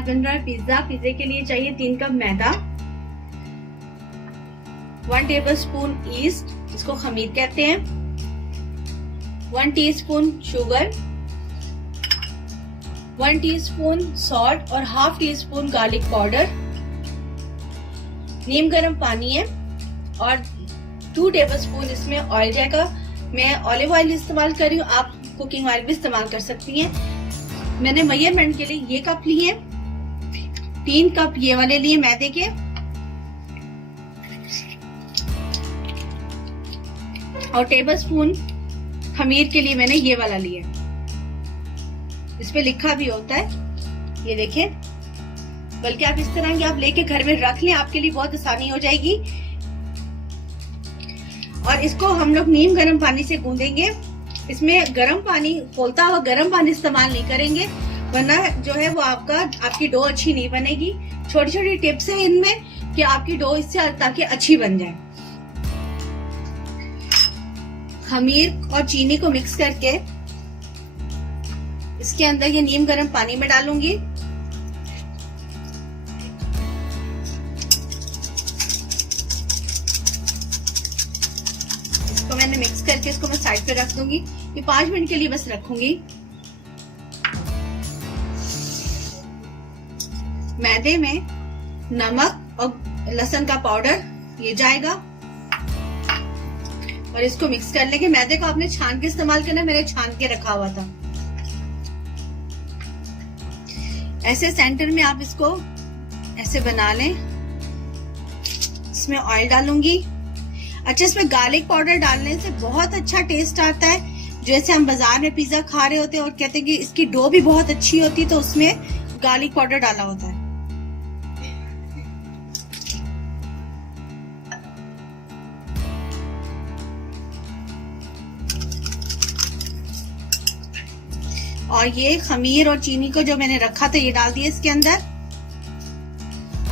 आज बन रहा है पिज्जा। पिज्जे के लिए चाहिए 3 कप मैदा, 1 टेबलस्पून ईस्ट, इसको खमीर कहते हैं, 1 टीस्पून शुगर, 1 टीस्पून सॉल्ट और हाफ टीस्पून गार्लिक पाउडर, नीम गर्म पानी है और 2 टेबलस्पून इसमें ऑयल जाएगा। मैं ऑलिव ऑयल इस्तेमाल कर रही हूँ, आप कुकिंग ऑयल भी इस्तेमाल कर सकती हैं। मैंने मेजरमेंट के लिए ये कप लिए, 3 कप ये वाले लिए मैदे के, और टेबलस्पून खमीर के लिए मैंने ये वाला लिया। इस पे लिखा भी होता है, ये देखें। बल्कि आप इस तरह की आप लेके घर में रख लें, आपके लिए बहुत आसानी हो जाएगी। और इसको हम लोग नीम गर्म पानी से गूंदेंगे। इसमें गर्म पानी, खौलता हुआ गर्म पानी इस्तेमाल नहीं करेंगे, वरना जो है वो आपकी डो अच्छी नहीं बनेगी। छोटी छोटी टिप्स है इनमें कि आपकी डो इससे ताकि अच्छी बन जाए। खमीर और चीनी को मिक्स करके इसके अंदर ये नीम गर्म पानी में डालूंगी। इसको मैंने मिक्स करके इसको मैं साइड पे रख दूंगी। ये 5 मिनट के लिए बस रखूंगी। मैदे में नमक और लहसुन का पाउडर ये जाएगा और इसको मिक्स कर लेंगे। मैदे को आपने छान के इस्तेमाल करना, मैंने छान के रखा हुआ था। ऐसे सेंटर में आप इसको ऐसे बना लें। इसमें ऑयल डालूंगी। अच्छा, इसमें गार्लिक पाउडर डालने से बहुत अच्छा टेस्ट आता है। जैसे हम बाजार में पिज्जा खा रहे होते हैं और कहते हैं कि इसकी डो भी बहुत अच्छी होती है, तो उसमें गार्लिक पाउडर डाला होता है। और ये खमीर और चीनी को जो मैंने रखा था ये डाल दिया इसके अंदर।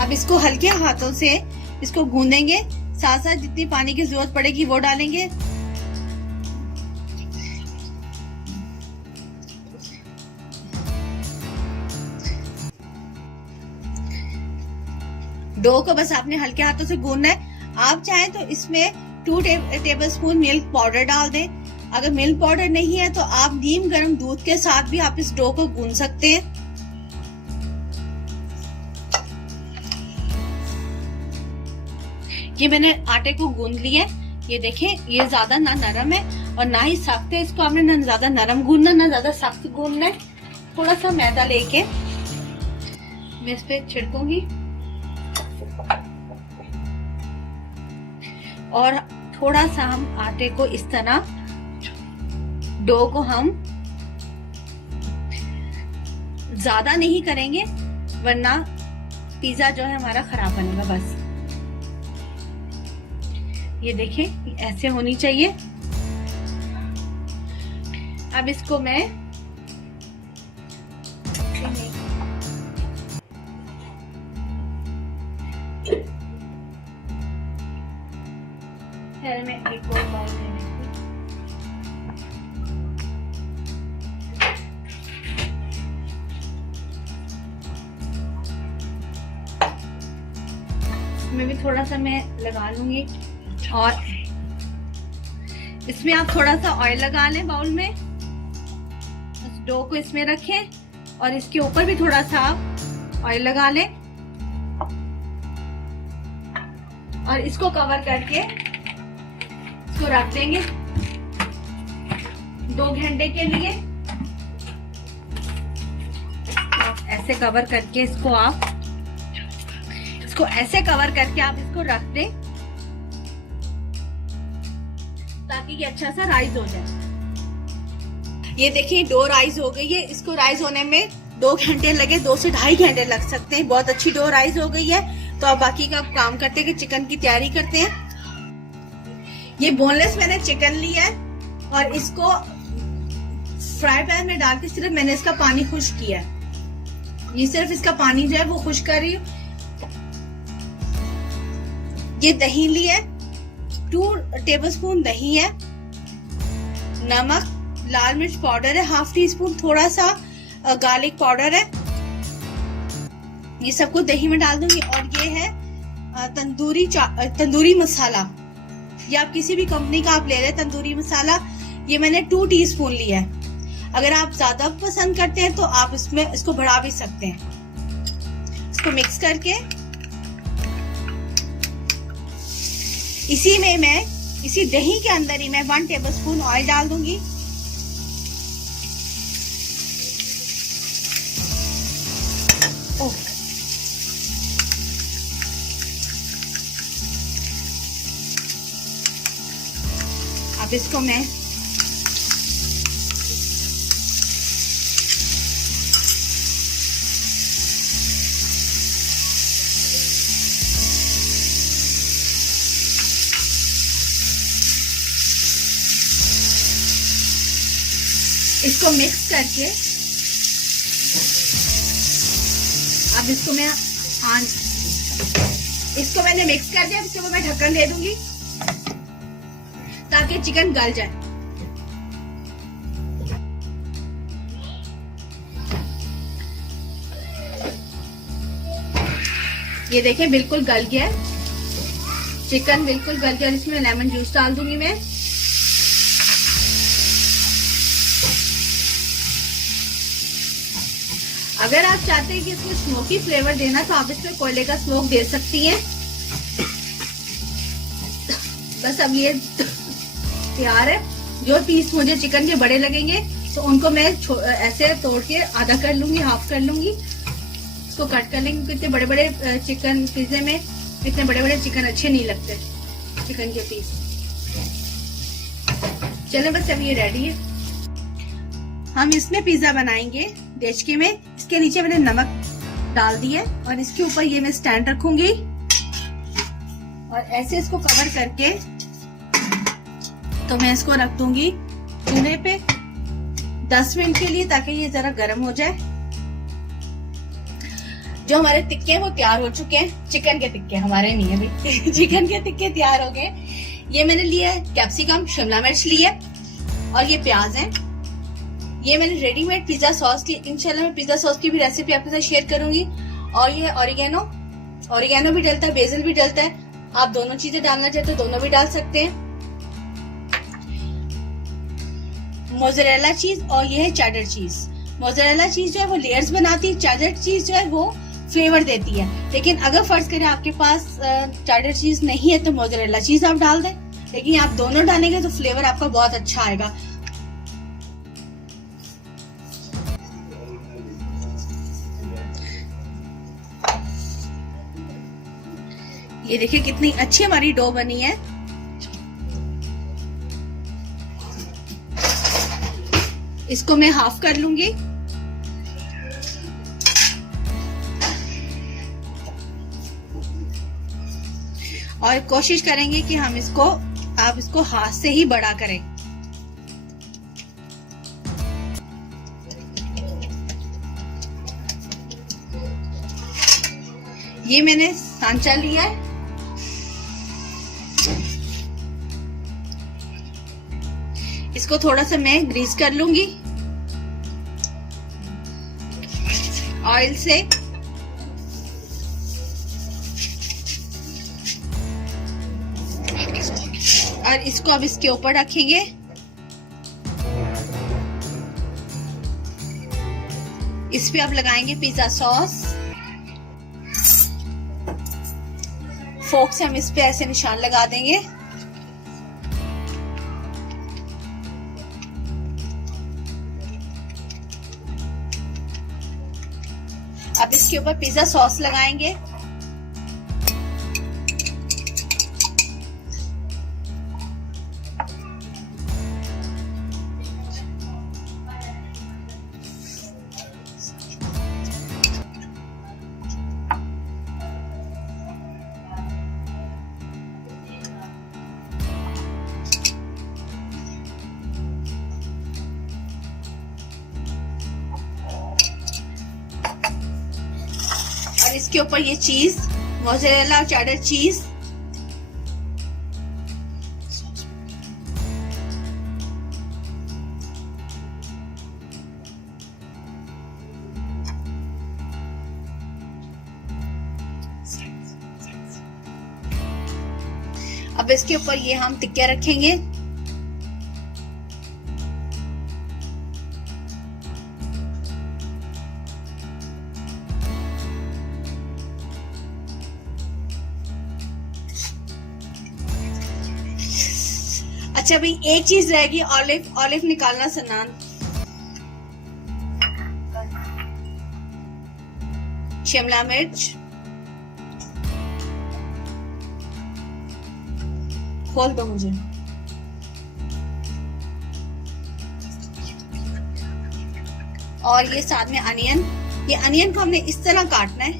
अब इसको हल्के हाथों से इसको गूंदेंगे, साथ साथ जितनी पानी की जरूरत पड़ेगी वो डालेंगे। डो को बस आपने हल्के हाथों से गूंदना है। आप चाहें तो इसमें 2 टेबलस्पून मिल्क पाउडर डाल दें। अगर मिल्क पाउडर नहीं है तो आप नीम गर्म दूध के साथ भी आप इस डो को गूंद सकते हैं। ये मैंने आटे को गूंद लिया है। ये देखें, ये ज्यादा ना नरम है और ना ही सख्त है। इसको हमने ना ज्यादा नरम गूंदना ना ज्यादा सख्त गूंदना है। थोड़ा सा मैदा लेके मैं इस पे छिड़कूंगी और थोड़ा सा हम आटे को इस तरह, डो को हम ज्यादा नहीं करेंगे वरना पिज्जा जो है हमारा खराब बनेगा। बस ये देखें, ऐसे होनी चाहिए। अब इसको मैं एक और बाउल ले लेती हूँ। इसमें भी थोड़ा सा मैं लगा लूंगी और इसमें आप थोड़ा सा ऑयल लगा लें बाउल में। उस डो को इसमें रखें और इसके ऊपर भी थोड़ा सा आप ऑयल लगा लें और इसको कवर करके इसको रख देंगे 2 घंटे के लिए। ऐसे कवर करके इसको ऐसे कवर करके आप इसको रख दें ताकि ये अच्छा सा राइज हो जाए। ये देखिए, डो राइज हो गई है। इसको राइज होने में 2 घंटे लगे, 2 से 2.5 घंटे लग सकते हैं। बहुत अच्छी डो राइज हो गई है। तो अब बाकी का काम करते हैं कि चिकन की तैयारी करते हैं। ये बोनलेस मैंने चिकन लिया है और इसको फ्राई पैन में डाल के सिर्फ मैंने इसका पानी खुश किया है। ये सिर्फ इसका पानी जो है वो खुश कर रही हूँ। ये दही लिया है, 2 टेबलस्पून दही है, नमक, लाल मिर्च पाउडर है हाफ टी स्पून, थोड़ा सा गार्लिक पाउडर है, ये सब कुछ दही में डाल दूंगी। और ये है तंदूरी मसाला, ये आप किसी भी कंपनी का आप ले रहे तंदूरी मसाला। ये मैंने 2 टीस्पून लिया है। अगर आप ज्यादा पसंद करते हैं तो आप इसको बढ़ा भी सकते हैं। इसको मिक्स करके इसी दही के अंदर ही मैं 1 टेबलस्पून ऑयल डाल दूंगी। अब इसको मैं इसको मिक्स करके अब इसको मैंने मिक्स कर दिया। इसके ऊपर मैं ढक्कन दे दूंगी ताकि चिकन गल जाए। ये देखिए बिल्कुल गल गया है, चिकन बिल्कुल गल गया। इसमें लेमन जूस डाल दूंगी मैं। अगर आप चाहते हैं कि इसको स्मोकी फ्लेवर देना तो आप इसमें कोयले का स्मोक दे सकती हैं। बस अब ये तैयार है। जो पीस मुझे चिकन के बड़े लगेंगे तो उनको मैं ऐसे तोड़ के आधा कर लूंगी, हाफ कर लूंगी, इसको कट कर लेंगे। इतने बड़े बड़े चिकन पिज्जे में इतने बड़े बड़े चिकन अच्छे नहीं लगते, चिकन के पीस। चलो बस अब ये रेडी है। हम इसमें पिज्जा बनाएंगे देचकी में। इसके नीचे मैंने नमक डाल दिया और इसके ऊपर ये मैं स्टैंड रखूंगी और ऐसे इसको कवर करके तो मैं इसको रख दूंगी चूल्हे पे 10 मिनट के लिए, ताकि ये जरा गर्म हो जाए। जो हमारे टिक्के हैं वो तैयार हो चुके हैं। चिकन के टिक्के, हमारे नहीं है भाई चिकन के टिक्के तैयार हो गए। ये मैंने लिया है कैप्सिकम, शिमला मिर्च लिया और ये प्याज है। ये मैंने रेडीमेड पिज्जा सॉस ली। इंशाल्लाह मैं पिज्जा सॉस की भी रेसिपी आपके साथ शेयर करूंगी। और ये ऑरिगेनो भी डलता है, बेसिल भी डलता है। आप दोनों चीजें डालना चाहते हो दोनों भी डाल सकते हैं। मोज़रेला चीज और ये है चेडर चीज। मोज़रेला चीज जो है वो लेयर्स बनाती है, चेडर चीज जो है वो फ्लेवर देती है। लेकिन अगर फर्ज करें आपके पास चेडर चीज नहीं है तो मोज़रेला चीज आप डाल दें, लेकिन आप दोनों डालेंगे तो फ्लेवर आपका बहुत अच्छा आएगा। ये देखिए कितनी अच्छी हमारी डो बनी है। इसको मैं हाफ कर लूंगी। और कोशिश करेंगे कि हम आप इसको हाथ से ही बड़ा करें। ये मैंने सांचा लिया है। इसको थोड़ा सा मैं ग्रीस कर लूंगी ऑयल से। और इसको अब इसके ऊपर रखेंगे। इस पे अब लगाएंगे पिज्जा सॉस। फोक से हम इस पे ऐसे निशान लगा देंगे। अब इसके ऊपर पिज्जा सॉस लगाएंगे। और इसके ऊपर ये चीज, मोज़रेला और चेडर चीज। अब इसके ऊपर ये हम टिक्किया रखेंगे। अच्छा भाई, एक चीज रहेगी, ऑलिव निकालना सनान। शिमला मिर्च खोल दो मुझे। और ये साथ में अनियन। ये अनियन को हमने इस तरह काटना है,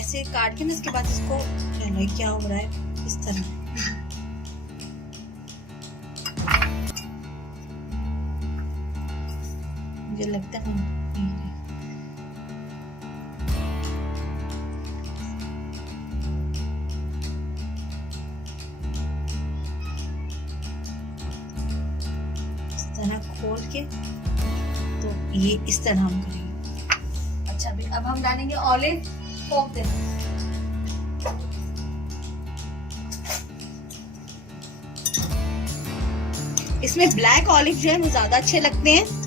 ऐसे काट के ना इसके बाद इसको क्या हो रहा है इस तरह। मुझे लगता है इस तरह खोल के, तो ये इस तरह हम करेंगे। अच्छा भी अब हम डालेंगे ऑलिव। पोप दे। इसमें ब्लैक ऑलिव जो है वो ज्यादा अच्छे लगते हैं।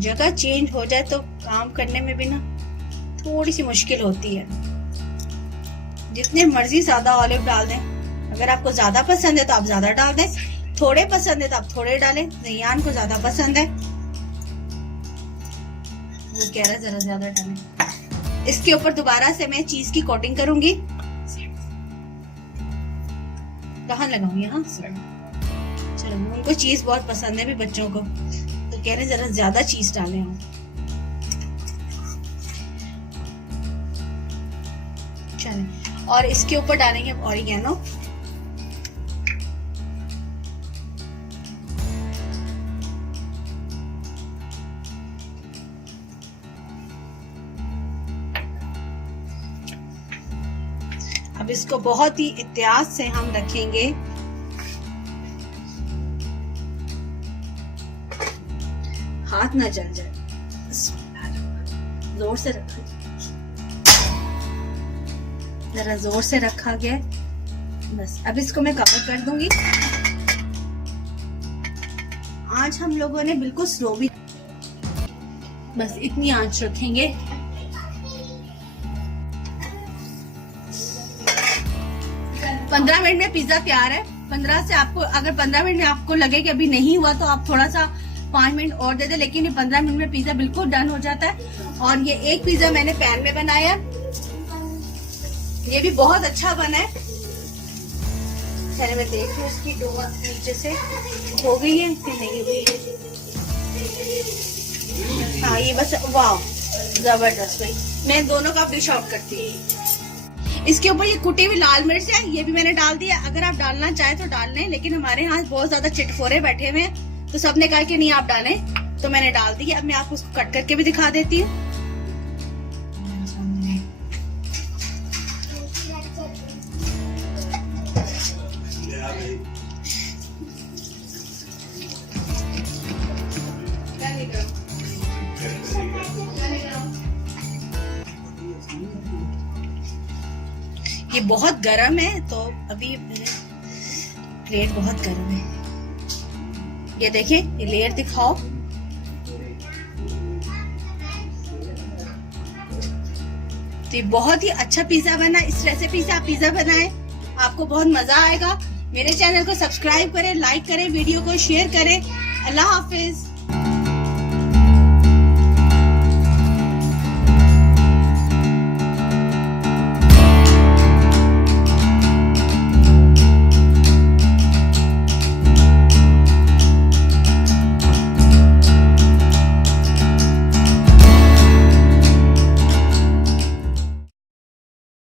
जगह चेंज हो जाए तो काम करने में भी ना थोड़ी सी मुश्किल होती है। जितने मर्जी ज्यादा ऑलिव डाल दें, अगर आपको ज्यादा पसंद है तो आप ज्यादा डाल दें, थोड़े पसंद है तो आप थोड़े डालें। रैयान को ज्यादा पसंद है, वो कह रहा है जरा ज्यादा डालें। इसके ऊपर दोबारा से मैं चीज की कोटिंग करूंगी। कहाँ लगाऊं? यहाँ। चलो, उनको चीज बहुत पसंद है भी बच्चों को, तो कह रहे जरा ज्यादा चीज डालें हम। चलें, और इसके ऊपर डालेंगे ऑरिगेनो। अब इसको बहुत ही एहतियात से हम रखेंगे। हाथ ना जल जाए, जोर से रखा, जरा जोर से रखा गया। बस अब इसको मैं कवर कर दूंगी। आंच हम लोगों ने बिल्कुल स्लो भी, बस इतनी आंच रखेंगे। पंद्रह मिनट में पिज्जा तैयार है। 15 से आपको, अगर 15 मिनट में आपको लगे कि अभी नहीं हुआ तो आप थोड़ा सा 5 मिनट और दे दे, लेकिन ये 15 मिनट में पिज्जा बिल्कुल डन हो जाता है। और ये एक पिज्जा मैंने पैन में बनाया, ये भी बहुत अच्छा बना है। पहले मैं देख रही हूँ इसकी डो नीचे से हो गई है कि नहीं हुई है। हाँ, ये बस वाह जबरदस्त भाई। मैं दोनों का डिश आउट करती हूँ। इसके ऊपर ये कुटी हुई लाल मिर्च है, ये भी मैंने डाल दिया। अगर आप डालना चाहे तो डाल लें, लेकिन हमारे यहाँ बहुत ज्यादा चिटफोरे बैठे हुए हैं तो सबने कहा कि नहीं आप डालें, तो मैंने डाल दी। अब मैं आपको उसको कट करके भी दिखा देती हूँ। ये बहुत गर्म है, तो अभी प्लेट बहुत गर्म है। ये देखिए, ये लेयर दिखाओ। तो ये बहुत ही अच्छा पिज्जा बना। इस रेसिपी से आप पिज्जा बनाएं, आपको बहुत मजा आएगा। मेरे चैनल को सब्सक्राइब करें, लाइक करें, वीडियो को शेयर करें। अल्लाह हाफिज।